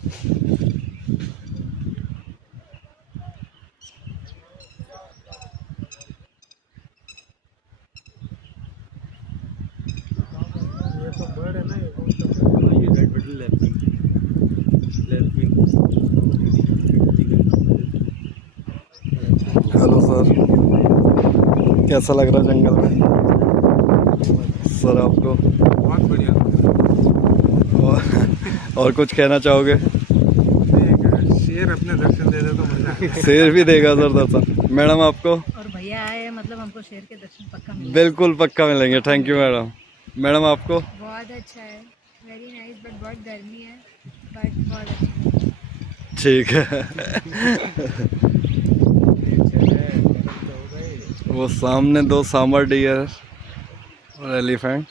ये तो बर्ड है ना, ये रेड बिटल लैपिंग। हेलो सर, कैसा लग रहा है जंगल में सर आपको? बहुत बढ़िया। और कुछ कहना चाहोगे? शेर अपने दर्शन दे दे तो मजा आएगा। शेर भी देगा सर दर्शन। मैडम आपको? और भैया आए मतलब हमको शेर के दर्शन पक्का मिलेंगे। बिल्कुल पक्का मिलेंगे। Thank you madam. मैडम आपको? बहुत अच्छा है, वेरी नाइस, बट बहुत गर्मी है, बट बहुत अच्छा। ठीक है। वो सामने 2 सांबर डियर और एलिफेंट।